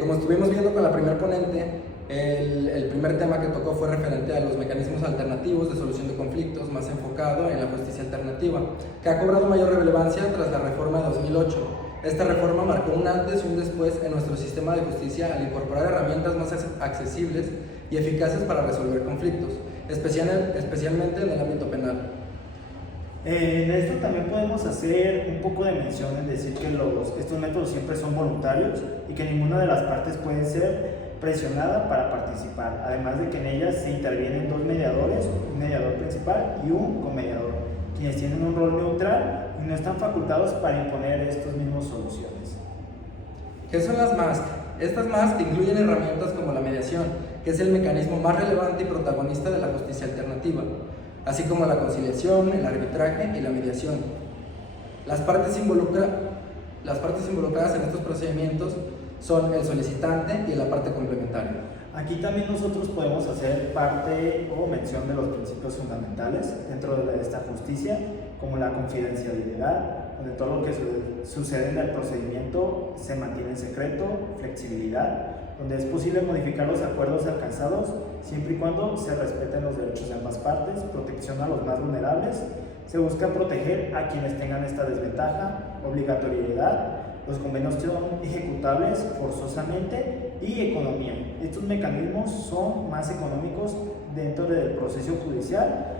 Como estuvimos viendo con la primer ponente, el primer tema que tocó fue referente a los mecanismos alternativos de solución de conflictos, más enfocado en la justicia alternativa, que ha cobrado mayor relevancia tras la reforma de 2008. Esta reforma marcó un antes y un después en nuestro sistema de justicia al incorporar herramientas más accesibles y eficaces para resolver conflictos, especialmente en el ámbito penal. En esto también podemos hacer un poco de mención en decir que estos métodos siempre son voluntarios y que ninguna de las partes puede ser presionada para participar, además de que en ellas se intervienen dos mediadores, un mediador principal y un comediador, quienes tienen un rol neutral y no están facultados para imponer estas mismas soluciones. ¿Qué son las MASC? Estas MASC incluyen herramientas como la mediación, que es el mecanismo más relevante y protagonista de la justicia alternativa, así como la conciliación, el arbitraje y la mediación. Las partes involucradas en estos procedimientos son el solicitante y la parte complementaria. Aquí también nosotros podemos hacer parte o mención de los principios fundamentales dentro de esta justicia, como la confidencialidad, donde todo lo que sucede en el procedimiento se mantiene en secreto, flexibilidad, donde es posible modificar los acuerdos alcanzados siempre y cuando se respeten los derechos de ambas partes, protección a los más vulnerables, se busca proteger a quienes tengan esta desventaja, obligatoriedad, los convenios son ejecutables forzosamente y economía. Estos mecanismos son más económicos dentro del proceso judicial,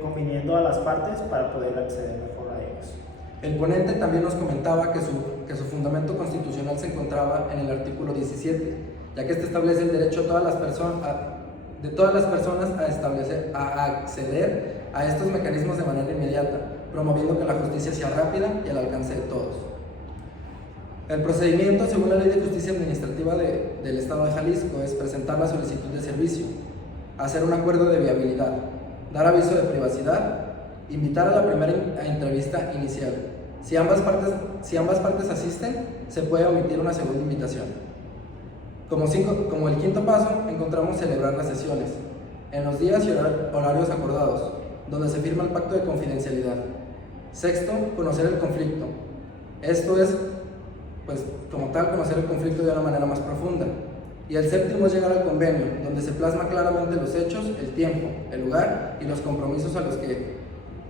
conviniendo a las partes para poder acceder mejor a ellos. El ponente también nos comentaba que su fundamento constitucional se encontraba en el artículo 17, ya que este establece el derecho de todas las personas a acceder a estos mecanismos de manera inmediata, promoviendo que la justicia sea rápida y al alcance de todos. El procedimiento, según la Ley de Justicia Administrativa del Estado de Jalisco, es presentar la solicitud de servicio, hacer un acuerdo de viabilidad, dar aviso de privacidad, invitar a la primera entrevista inicial. Si ambas partes asisten, se puede omitir una segunda invitación. Como el quinto paso, encontramos celebrar las sesiones, en los días y horarios acordados, donde se firma el pacto de confidencialidad. Sexto, conocer el conflicto. Esto es, como tal, conocer el conflicto de una manera más profunda. Y el séptimo es llegar al convenio, donde se plasma claramente los hechos, el tiempo, el lugar y los compromisos a los que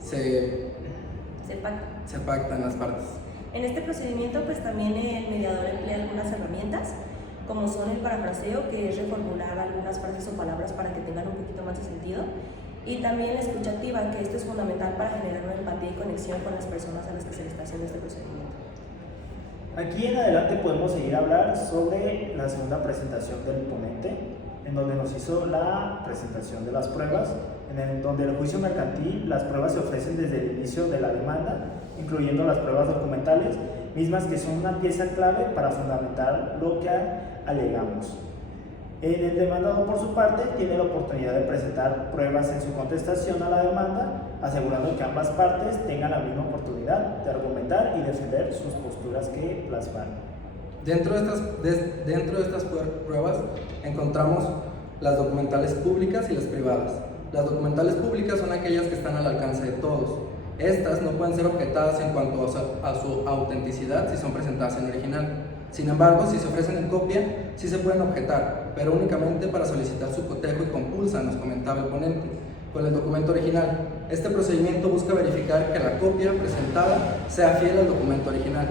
se pactan las partes. En este procedimiento, también el mediador emplea algunas herramientas, como son el parafraseo, que es reformular algunas frases o palabras para que tengan un poquito más de sentido, y también la escucha activa, que esto es fundamental para generar una empatía y conexión con las personas a las que se les está haciendo este procedimiento. Aquí en adelante podemos seguir a hablar sobre la segunda presentación del ponente, en donde nos hizo la presentación de las pruebas, donde en el juicio mercantil las pruebas se ofrecen desde el inicio de la demanda, incluyendo las pruebas documentales, mismas que son una pieza clave para fundamentar lo que alegamos. El demandado, por su parte, tiene la oportunidad de presentar pruebas en su contestación a la demanda, asegurando que ambas partes tengan la misma oportunidad de argumentar y defender sus posturas que plasman. Dentro de estas pruebas encontramos las documentales públicas y las privadas. Las documentales públicas son aquellas que están al alcance de todos. Estas no pueden ser objetadas en cuanto a su autenticidad si son presentadas en original. Sin embargo, si se ofrecen en copia, sí se pueden objetar, pero únicamente para solicitar su cotejo y compulsa, nos comentaba el ponente, con el documento original. Este procedimiento busca verificar que la copia presentada sea fiel al documento original.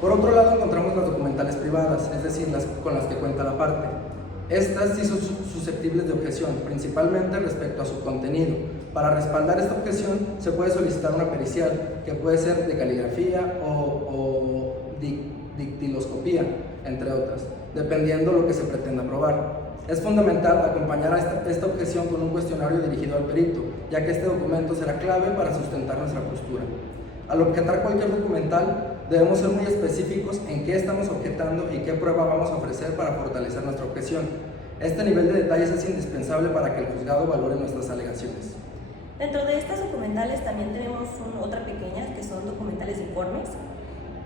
Por otro lado, encontramos las documentales privadas, es decir, las con las que cuenta la parte. Estas sí son susceptibles de objeción, principalmente respecto a su contenido. Para respaldar esta objeción, se puede solicitar una pericial, que puede ser de caligrafía o dictiloscopía, entre otras, dependiendo lo que se pretenda probar. Es fundamental acompañar a esta objeción con un cuestionario dirigido al perito, ya que este documento será clave para sustentar nuestra postura. Al objetar cualquier documental, debemos ser muy específicos en qué estamos objetando y qué prueba vamos a ofrecer para fortalecer nuestra objeción. Este nivel de detalles es indispensable para que el juzgado valore nuestras alegaciones. Dentro de estas documentales también tenemos otra pequeña, que son documentales de informes,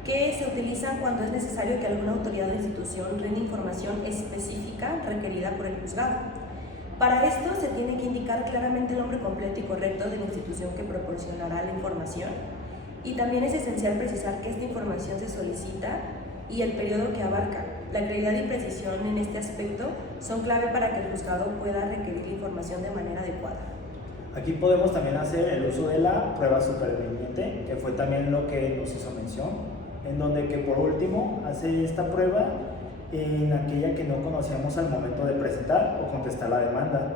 que se utilizan cuando es necesario que alguna autoridad o institución rinda información específica requerida por el juzgado. Para esto se tiene que indicar claramente el nombre completo y correcto de la institución que proporcionará la información Y también es esencial precisar que esta información se solicita y el periodo que abarca. La claridad y precisión en este aspecto son clave para que el juzgado pueda requerir la información de manera adecuada. Aquí podemos también hacer el uso de la prueba superviviente, que fue también lo que nos hizo mención, en donde que por último hace esta prueba en aquella que no conocíamos al momento de presentar o contestar la demanda.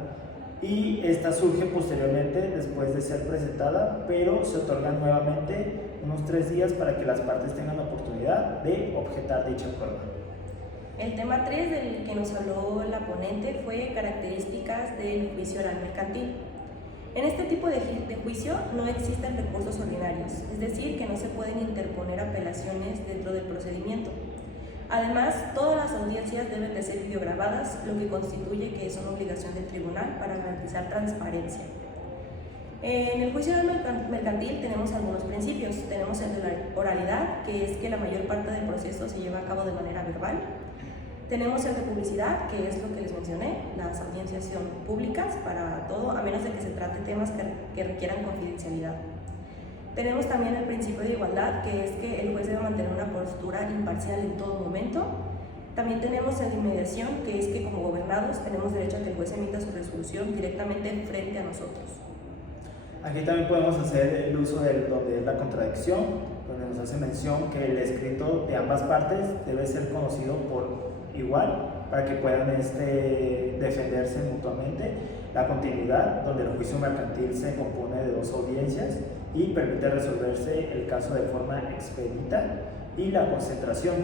Y esta surge posteriormente después de ser presentada, pero se otorgan nuevamente unos 3 días para que las partes tengan la oportunidad de objetar dicha prueba. El tema 3 del que nos habló la ponente fue características del juicio oral mercantil. En este tipo de juicio no existen recursos ordinarios, es decir, que no se pueden interponer apelaciones dentro del procedimiento. Además, todas las audiencias deben de ser videograbadas, lo que constituye que es una obligación del tribunal para garantizar transparencia. En el juicio oral mercantil tenemos algunos principios. Tenemos el de la oralidad, que es que la mayor parte del proceso se lleva a cabo de manera verbal. Tenemos el de publicidad, que es lo que les mencioné, las audiencias son públicas para todo, a menos de que se trate temas que requieran confidencialidad. Tenemos también el principio de igualdad, que es que el juez debe mantener una postura imparcial en todo momento. También tenemos el de inmediación, que es que como gobernados tenemos derecho a que el juez emita su resolución directamente frente a nosotros. Aquí también podemos hacer el uso de donde es la contradicción, donde nos hace mención que el escrito de ambas partes debe ser conocido por igual para que puedan defenderse mutuamente. La continuidad, donde el juicio mercantil se compone de 2 audiencias y permite resolverse el caso de forma expedita. Y la concentración,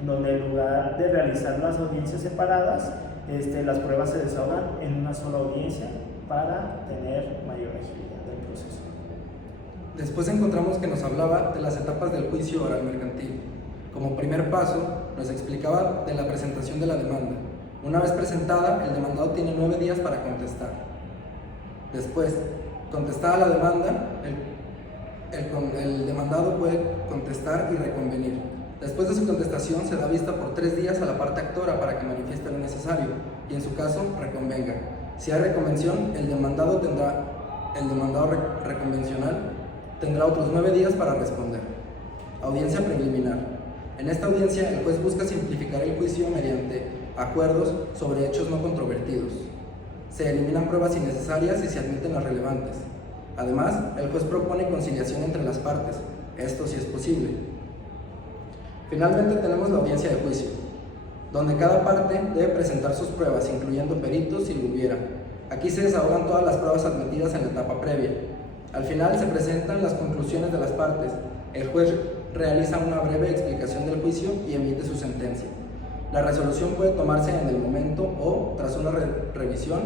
en donde en lugar de realizar las audiencias separadas, las pruebas se desahogan en una sola audiencia para tener mayor agilidad del proceso. Después encontramos que nos hablaba de las etapas del juicio oral mercantil. Como primer paso, nos explicaba de la presentación de la demanda. Una vez presentada, el demandado tiene 9 días para contestar. Después, contestada la demanda, el demandado puede contestar y reconvenir. Después de su contestación, se da vista por 3 días a la parte actora para que manifieste lo necesario y, en su caso, reconvenga. Si hay reconvención, el demandado reconvencional tendrá otros 9 días para responder. Audiencia preliminar. En esta audiencia, el juez busca simplificar el juicio mediante acuerdos sobre hechos no controvertidos. Se eliminan pruebas innecesarias y se admiten las relevantes. Además, el juez propone conciliación entre las partes, esto si es posible. Finalmente tenemos la audiencia de juicio, donde cada parte debe presentar sus pruebas, incluyendo peritos si lo hubiera. Aquí se desahogan todas las pruebas admitidas en la etapa previa. Al final se presentan las conclusiones de las partes. El juez realiza una breve explicación del juicio y emite su sentencia. La resolución puede tomarse en el momento o, tras una revisión,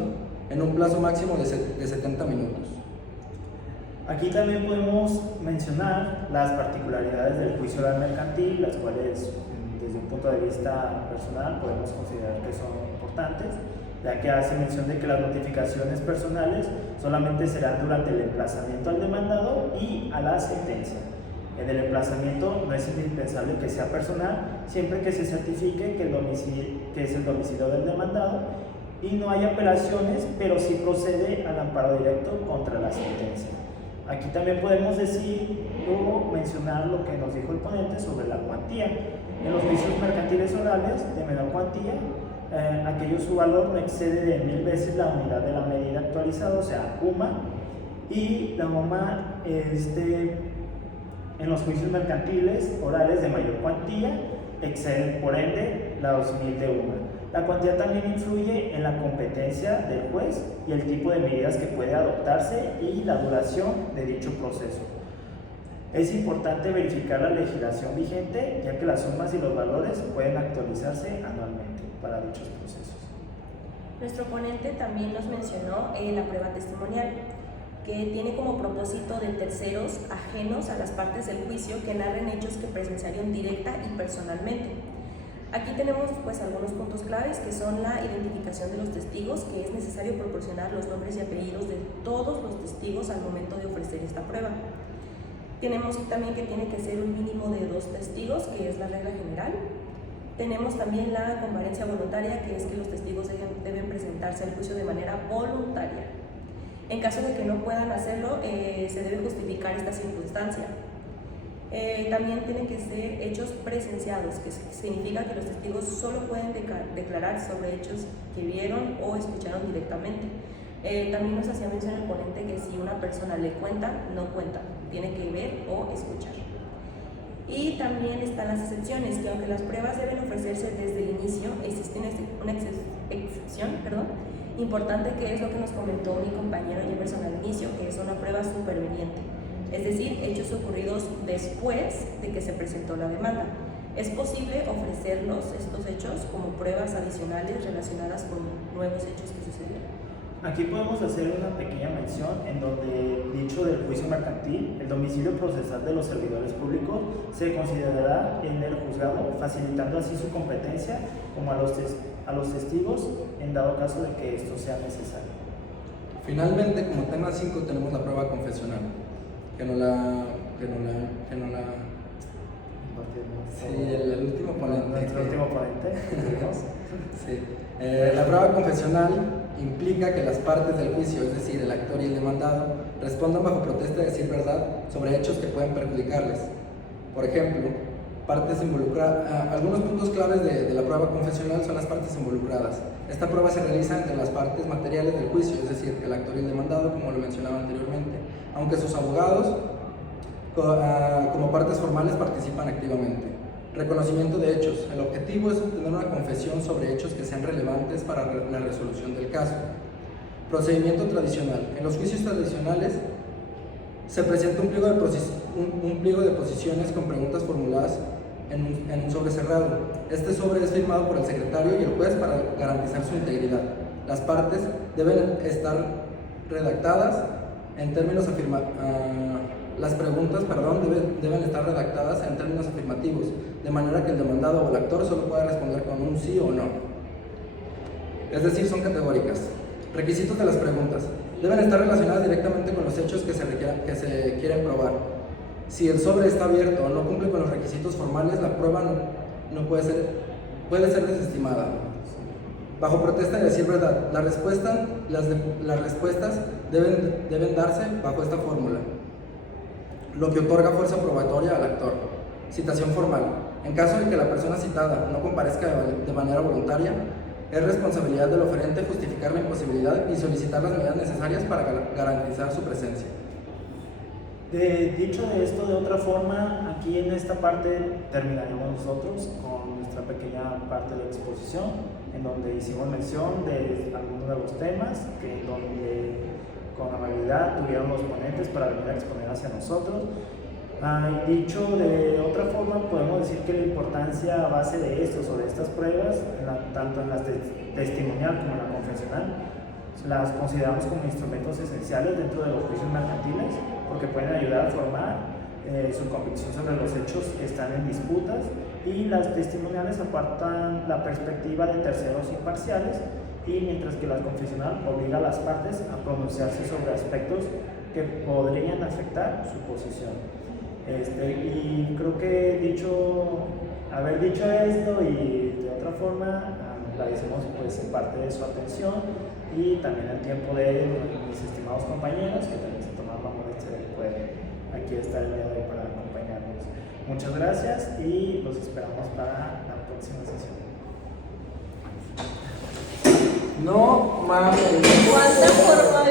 en un plazo máximo de 70 minutos. Aquí también podemos mencionar las particularidades del juicio oral mercantil, las cuales desde un punto de vista personal podemos considerar que son importantes, ya que hace mención de que las notificaciones personales solamente serán durante el emplazamiento al demandado y a la sentencia. En el emplazamiento no es indispensable que sea personal, siempre que se certifique que es el domicilio del demandado y no hay apelaciones, pero sí procede al amparo directo contra la sentencia. Aquí también podemos decir o mencionar lo que nos dijo el ponente sobre la cuantía. En los juicios mercantiles orales de menor cuantía, aquello su valor no excede de 1000 veces la unidad de la medida actualizada, o sea, UMA, y la UMA en los juicios mercantiles orales de mayor cuantía exceden por ende la 2000 de UMA. La cuantía también influye en la competencia del juez y el tipo de medidas que puede adoptarse y la duración de dicho proceso. Es importante verificar la legislación vigente, ya que las sumas y los valores pueden actualizarse anualmente para dichos procesos. Nuestro ponente también nos mencionó la prueba testimonial, que tiene como propósito de terceros ajenos a las partes del juicio que narren hechos que presenciaron directa y personalmente. Aquí tenemos pues algunos puntos claves que son la identificación de los testigos, que es necesario proporcionar los nombres y apellidos de todos los testigos al momento de ofrecer esta prueba. Tenemos también que tiene que ser un mínimo de 2 testigos, que es la regla general. Tenemos también la comparencia voluntaria, que es que los testigos deben presentarse al juicio de manera voluntaria. En caso de que no puedan hacerlo, se debe justificar esta circunstancia. También tienen que ser hechos presenciados, que significa que los testigos solo pueden declarar sobre hechos que vieron o escucharon directamente. También nos hacía mención el ponente que si una persona le cuenta, no cuenta, tiene que ver o escuchar. Y también están las excepciones, que aunque las pruebas deben ofrecerse desde el inicio, existe una excepción importante, que es lo que nos comentó mi compañero Jefferson al inicio, que es una prueba superveniente, es decir, hechos ocurridos después de que se presentó la demanda. Es posible ofrecerlos, estos hechos, como pruebas adicionales relacionadas con nuevos hechos que sucedieron. Aquí podemos hacer una pequeña mención en donde, dicho del juicio mercantil, el domicilio procesal de los servidores públicos se considerará en el juzgado, facilitando así su competencia como a los testigos en dado caso de que esto sea necesario. Finalmente, como tema 5 tenemos la prueba confesional, que no la sí, el último ponente. Nuestro último ponente. Sí. La prueba confesional implica que las partes del juicio, es decir, el actor y el demandado, respondan bajo protesta de decir verdad sobre hechos que pueden perjudicarles. Por ejemplo, algunos puntos claves de la prueba confesional son las partes involucradas. Esta prueba se realiza entre las partes materiales del juicio, es decir, el actor y el demandado, como lo mencionaba anteriormente, aunque sus abogados, como partes formales, participan activamente. Reconocimiento de hechos. El objetivo es obtener una confesión sobre hechos que sean relevantes para la resolución del caso. Procedimiento tradicional. En los juicios tradicionales se presenta un pliego de posiciones con preguntas formuladas en un sobre cerrado. Este sobre es firmado por el secretario y el juez para garantizar su integridad. Las partes deben estar redactadas en términos las preguntas, deben estar redactadas en términos afirmativos, de manera que el demandado o el actor solo pueda responder con un sí o no. Es decir, son categóricas. Requisitos de las preguntas. Deben estar relacionadas directamente con los hechos que se quieren probar. Si el sobre está abierto o no cumple con los requisitos formales, la prueba puede ser desestimada. Bajo protesta de decir verdad, las respuestas deben darse bajo esta fórmula, lo que otorga fuerza probatoria al actor. Citación formal. En caso de que la persona citada no comparezca de manera voluntaria, es responsabilidad del oferente justificar la imposibilidad y solicitar las medidas necesarias para garantizar su presencia. Dicho esto de otra forma, aquí en esta parte terminaremos nosotros con nuestra pequeña parte de la exposición, en donde hicimos mención de algunos de los temas que donde con amabilidad tuvieron los ponentes para venir a exponer hacia nosotros. Dicho de otra forma, podemos decir que la importancia a base de esto, sobre estas pruebas, tanto en la testimonial como en la confesional, las consideramos como instrumentos esenciales dentro de los juicios mercantiles, porque pueden ayudar a formar su convicción sobre los hechos que están en disputas, y las testimoniales apartan la perspectiva de terceros imparciales, y mientras que la confesional obliga a las partes a pronunciarse sobre aspectos que podrían afectar su posición. Y creo que haber dicho esto y de otra forma, agradecemos pues en parte de su atención y también el tiempo de mis estimados compañeros que también se tomaron la molestia de poder aquí estar el día de hoy para acompañarnos. Muchas gracias y los esperamos para la próxima sesión. No mames. ¿Cuánta formalidad?